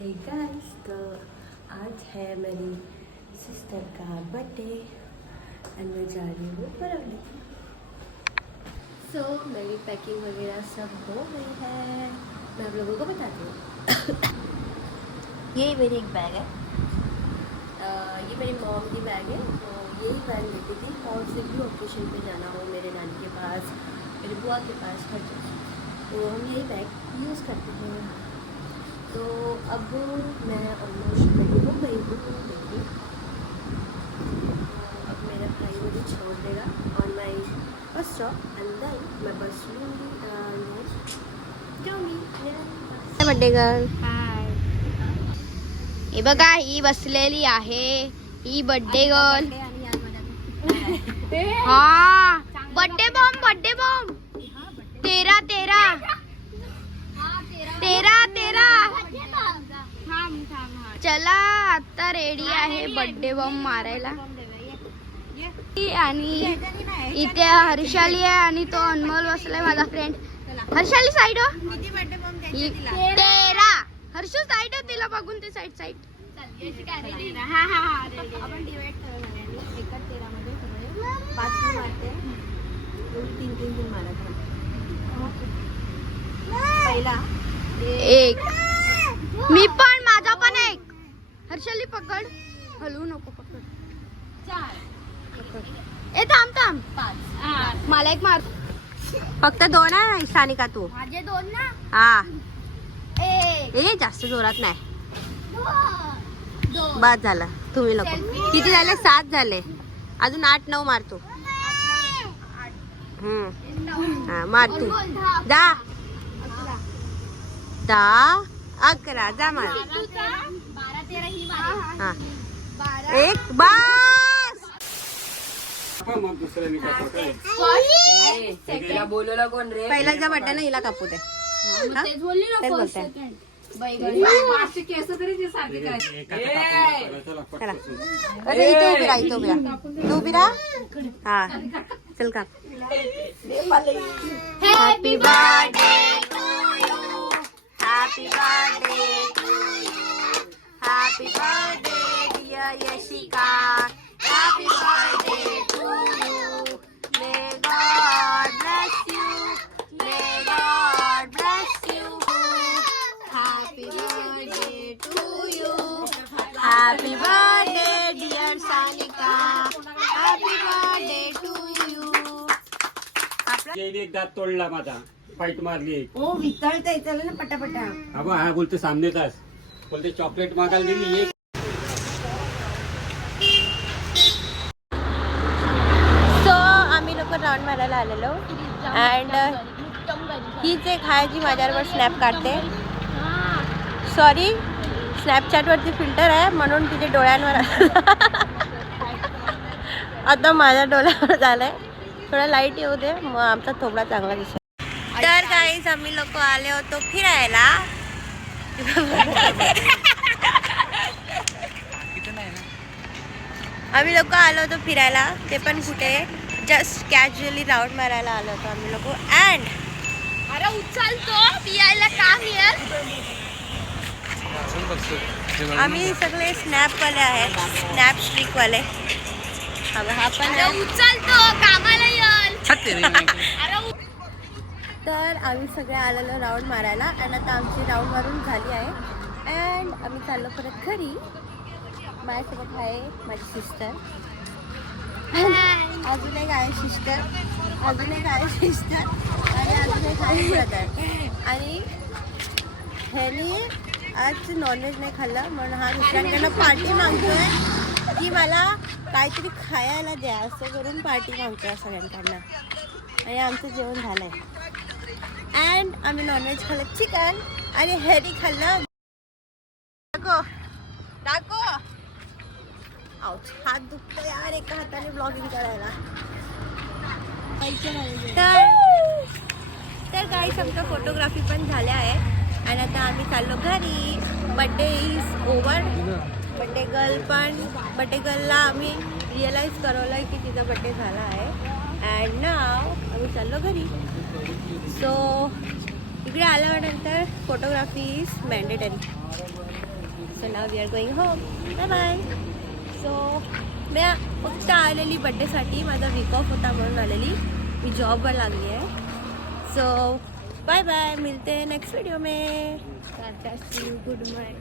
Hey guys, तो आज है मेरी सिस्टर का बर्थडे एंड मैं जा रही हूँ बरौनी। सो मेरी पैकिंग वगैरह सब हो गई है, मैं आप लोगों को बताती हूँ। ये मेरी एक बैग है, ये मेरी मॉम की बैग है। तो यही बैग लेती थी और से भी ओकेशन पे जाना हो, मेरे नानी के पास, मेरी बुआ के पास, हर जगह तो हम यही बैग यूज़ करते हैं। तो अब मैं ऑलमोस्ट रेडी हो गई हूँ। देखिए अब मेरा भाई मुझे छोड़ देगा on my bus stop end then मैं बस लूँगी जाऊँगी। बर्थडे गर्ल हे बघा, ही बसलेली आहे, ही बर्थडे गर्ल। हा बर्थडे बॉम्ब 13 चला आता रेडी आहे बर्थडे बॉम्ब मारायला। आणि इथे हर्षाली आहे आणि तो अनमोल बसलाय माझा फ्रेंड। हर्षाली साइड हो, 13 हर्षू साइड हो, तिला बघून ते साइड आपण डिवाइड करू एका 13 मध्ये सगळे 5 मारते, 3 मारत पहिला एक, मी पण, माझा पण एक। हर्षाली पकड, हलवू नको, पकड 4 ए थांब 5 मला एक मार, फक्त 2 आहे सानिका तू। माझे 2 ना। हा एक जास्त जोरात नाही, बस झालं। तुम्ही लोक किती झाले? 7 झाले, अजून 8-9 मारतो। हा मार तू, जा 10 11 जा मार। 12 13 ही मारे। हा 1 बस। मग दुसऱ्याने बोलवला कोण रे? पहिला बटन हिला कापू दे। तेच बोलली ना, तेच फर्स्ट बोलते। सेकंड अरे इथे उभी राहा, तू उभी राहा। हा चल का। Happy birthday to you, happy birthday to you, happy birthday dear Yashika, happy birthday to you, may God bless you, may God bless you, happy birthday to you, happy birthday dear Sanika, happy birthday to you. एक दात तोडला माझा, fight मारली एक। ओ वितळतंय, चल ना पटापटा। अगं हा बोलते सामनेचाच, बोलते चॉकलेट मागायला दिली एक। सो आम्ही लोक राऊंड मारायला आलेलो अँड हीच एक आहे जी माझ्यावर स्नॅप काढते। सॉरी, स्नॅपचॅटवरती फिल्टर आहे म्हणून तिचे डोळ्यांवर आता माझ्या डोळ्यावर झालंय। थोडा लाईट येऊ दे, मग आमचा थोबडा चांगला दिसेल। तर गाईज आम्ही लोक आले होतो फिरायला। आम्ही लोक आलो होतो फिरायला, ते पण कुठे, जस्ट कॅज्युअली राऊंड मारायला आलो होतो आम्ही लोक। अँड अरे उचलतो पियायला काम यार। आम्ही सगळे स्नॅपवाले आहेत, स्नॅप स्ट्रिकवाले। हा पण उचलतो कामाला याल। तर आम्ही सगळे आलेलो राऊंड मारायला आणि आता आमची राऊंड मारून झाली आहे अँड आम्ही चाललो परत घरी। माझ्यासोबत आहे माझी सिस्टर, अजून एक आहे सिस्टर, अजून एक आहे सिस्टर आणि अजून एक आहे ब्रदर। आणि ह्यानी आज नॉनव्हेज नाही खाल्लं म्हणून हा दुसऱ्यांकडनं पार्टी मागतोय की मला काहीतरी खायला द्या, असं करून पार्टी मागतोय सगळ्यांकडनं। आणि आमचं जेवण झालंय अँड आम्ही नॉनव्हेज खाल्लं चिकन आणि ह्यानी खाल्लं टाको। हात दुखतो यार एका हाताने ब्लॉगिंग करायला। तर गाईस आमचं फोटोग्राफी पण झाल्या आहे आणि आता आम्ही चाललो घरी। Birthday is over. बड्डे गर्लला आम्ही रिअलाइज करवलं की तिचा बड्डे झाला आहे अँड नाव आम्ही चाललो घरी। सो इकडे आल्यानंतर photography is mandatory. So now we are going home. Bye bye. So मी फक्त आलेली बड्डेसाठी, माझा वीक ऑफ होता म्हणून आलेली. मी जॉबवर लागली आहे. सो बाय बाय, मिलते हैं नेक्स्ट वीडियो में. Ta-ta, see you, good bye.